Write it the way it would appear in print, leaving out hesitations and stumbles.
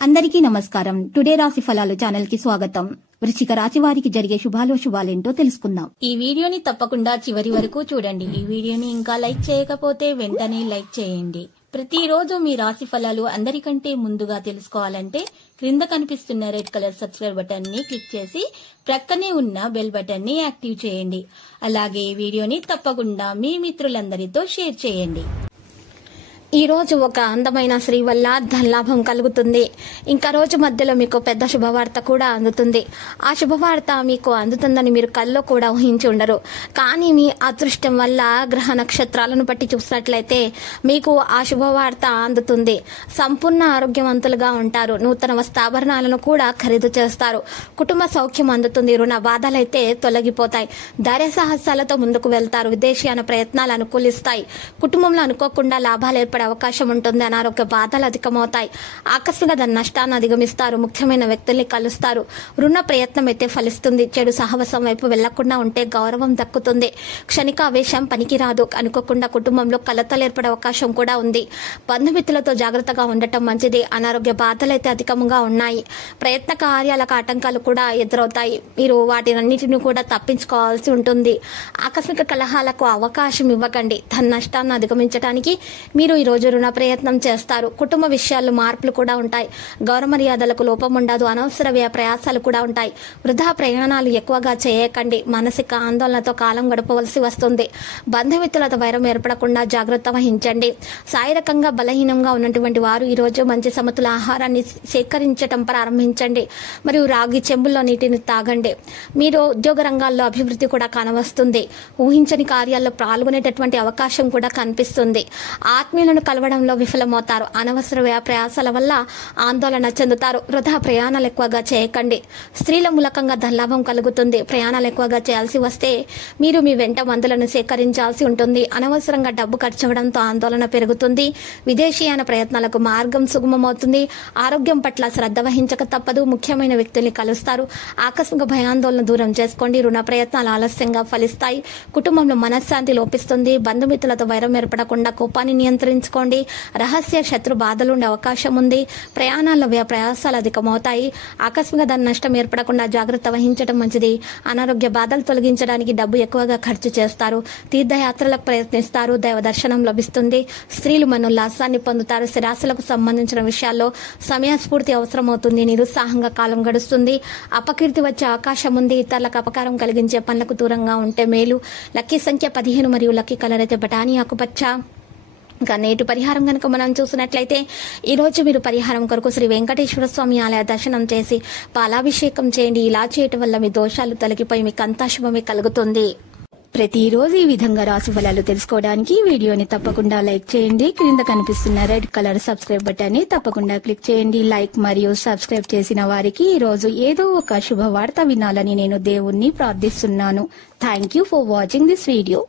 అందరికీ నమస్కారం. టుడే రాశి ఫలాలు ఛానల్ కి స్వాగతం. వృశ్చిక రాశి వారికి జరిగే శుభాలేంటో తెలుసుకుందాం. ఈ వీడియోని తప్పకుండా చివరి వరకు చూడండి. ఈ వీడియోని ఇంకా లైక్ చేయకపోతే వెంటనే లైక్ చేయండి. ప్రతిరోజు మీ రాశి ఫలాలు అందరికంటే ముందుగా తెలుసుకోవాలంటే క్రింద కనిపిస్తున్న రెడ్ కలర్ సబ్స్క్రైబ్ బటన్ ని క్లిక్ చేసి ప్రక్కనే ఉన్న బెల్ బటన్ ని యాక్టివ్ చేయండి. అలాగే ఈ వీడియోని తప్పకుండా మీ మిత్రులందరితో షేర్ చేయండి. ఈ రోజు ఒక అందమైన స్త్రీ వల్ల ధనలాభం కలుగుతుంది. ఇంకా రోజు మధ్యలో మీకు పెద్ద శుభవార్త కూడా అందుతుంది. ఆ శుభవార్త మీకు అందుతుందని మీరు కల్లో కూడా ఊహించి ఉండరు. కానీ మీ అదృష్టం వల్ల గ్రహ నక్షత్రాలను బట్టి చూసినట్లయితే మీకు ఆ శుభవార్త అందుతుంది. సంపూర్ణ ఆరోగ్యవంతులుగా ఉంటారు. నూతన వస్త్రాభరణాలను కూడా ఖరీదు చేస్తారు. కుటుంబ సౌఖ్యం అందుతుంది. రుణ బాధలైతే తొలగిపోతాయి. ధైర్య సాహసాలతో ముందుకు వెళ్తారు. విదేశీయాన ప్రయత్నాలు అనుకూలిస్తాయి. కుటుంబంలో అనుకోకుండా లాభాలు ఏర్పడే అవకాశం ఉంటుంది. అనారోగ్య బాధలు అధికమవుతాయి. ఆకస్మిక ధన నష్టాన్ని అధిగమిస్తారు. ముఖ్యమైన వ్యక్తుల్ని కలుస్తారు. రుణ ప్రయత్నం అయితే ఫలిస్తుంది. చెడు సహవాసం వైపు వెళ్లకుండా ఉంటే గౌరవం దక్కుతుంది. క్షణిక ఆవేశం పనికిరాదు. అనుకోకుండా కుటుంబంలో కలతలు ఏర్పడే అవకాశం కూడా ఉంది. బంధుమిత్రులతో జాగ్రత్తగా ఉండటం మంచిది. అనారోగ్య బాధలు అయితే అధికంగా ఉన్నాయి. ప్రయత్న కార్యాలకు ఆటంకాలు కూడా ఎదురవుతాయి. మీరు వాటినన్నిటిని కూడా తప్పించుకోవాల్సి ఉంటుంది. ఆకస్మిక కలహాలకు అవకాశం ఇవ్వకండి. ధన నష్టాన్ని అధిగమించడానికి మీరు ఈ రోజు రుణ ప్రయత్నం చేస్తారు. కుటుంబ విషయాల్లో మార్పులు కూడా ఉంటాయి. గౌరవ మర్యాదలకు లోపం ఉండదు. అనవసర వ్యయ ప్రయాసాలు కూడా ఉంటాయి. వృధా ప్రయాణాలు ఎక్కువగా చేయకండి. మానసిక ఆందోళనతో కాలం గడపవలసి వస్తుంది. బంధుమిత్రులతో వైరం ఏర్పడకుండా జాగ్రత్త వహించండి. శారీరకంగా బలహీనంగా ఉన్నటువంటి వారు ఈ రోజు మంచి సమతుల ఆహారాన్ని సేకరించడం ప్రారంభించండి. మరియు రాగి చెంబుల్లో నీటిని తాగండి. మీరు ఉద్యోగ రంగాల్లో అభివృద్ధి కూడా కానవస్తుంది. ఊహించని కార్యాల్లో పాల్గొనేటటువంటి అవకాశం కూడా కనిపిస్తుంది. ఆత్మీయులను కలవడంలో విఫలమవుతారు. అనవసర వ్యయ ప్రయాసాల వల్ల ఆందోళన చెందుతారు. వృధా ప్రయాణాలు ఎక్కువగా చేయకండి. స్త్రీల మూలకంగా ధనలాభం కలుగుతుంది. ప్రయాణాలు ఎక్కువగా చేయాల్సి వస్తే మీరు మీ వెంట మందులను సేకరించాల్సి ఉంటుంది. అనవసరంగా డబ్బు ఖర్చు అవడంతో ఆందోళన పెరుగుతుంది. విదేశీయాన ప్రయత్నాలకు మార్గం సుగమమవుతుంది. ఆరోగ్యం పట్ల శ్రద్ధ వహించక తప్పదు. ముఖ్యమైన వ్యక్తుల్ని కలుస్తారు. ఆకస్మిక భయాందోళన దూరం చేసుకోండి. రుణ ప్రయత్నాలు ఆలస్యంగా ఫలిస్తాయి. కుటుంబంలో మనశ్శాంతి లోపిస్తుంది. బంధుమిత్రులతో వైరం ఏర్పడకుండా కోపాన్ని నియంత్రించుకోండి. రహస్య శత్రు బాధలు ఉండే అవకాశం ఉంది. ప్రయాణాల్లో వ్యయ ప్రయాసాలు అధికమవుతాయి. ఆకస్మిక ధన నష్టం ఏర్పడకుండా జాగ్రత్త వహించడం మంచిది. అనారోగ్య బాధలు తొలగించడానికి డబ్బు ఎక్కువగా ఖర్చు చేస్తారు. తీర్థయాత్రలకు ప్రయత్నిస్తారు. దైవ దర్శనం లభిస్తుంది. స్త్రీలు మనోల్లాసాన్ని పొందుతారు. స్థిరాస్తులకు సంబంధించిన విషయాల్లో సమయస్ఫూర్తి అవసరమవుతుంది. నిరుత్సాహంగా కాలం గడుస్తుంది. అపకీర్తి వచ్చే అవకాశం ఉంది. ఇతరులకు అపకారం కలిగించే పనులకు దూరంగా ఉంటే మేలు. లక్కీ సంఖ్య 15 మరియు లక్కీ కలర్ అయితే బఠానీ ఆకుపచ్చ. ఇంకా నేటి పరిహారం కనుక మనం చూసినట్లయితే ఈ రోజు మీరు పరిహారం కొరకు శ్రీ వెంకటేశ్వర స్వామి ఆలయ దర్శనం చేసి పాలాభిషేకం చేయండి. ఇలా చేయటం వల్ల మీ దోషాలు తొలగిపోయి మీకు అంతా శుభమే కలుగుతుంది. ప్రతిరోజు ఈ విధంగా రాశి ఫలాలు తెలుసుకోవడానికి వీడియోని తప్పకుండా లైక్ చేయండి. క్రింద కనిపిస్తున్న రెడ్ కలర్ సబ్స్క్రైబ్ బటన్ ని తప్పకుండా క్లిక్ చేయండి. లైక్ మరియు సబ్స్క్రైబ్ చేసిన వారికి ఈ రోజు ఏదో ఒక శుభవార్త వినాలని నేను దేవుణ్ణి ప్రార్థిస్తున్నాను. Thank you for watching this video.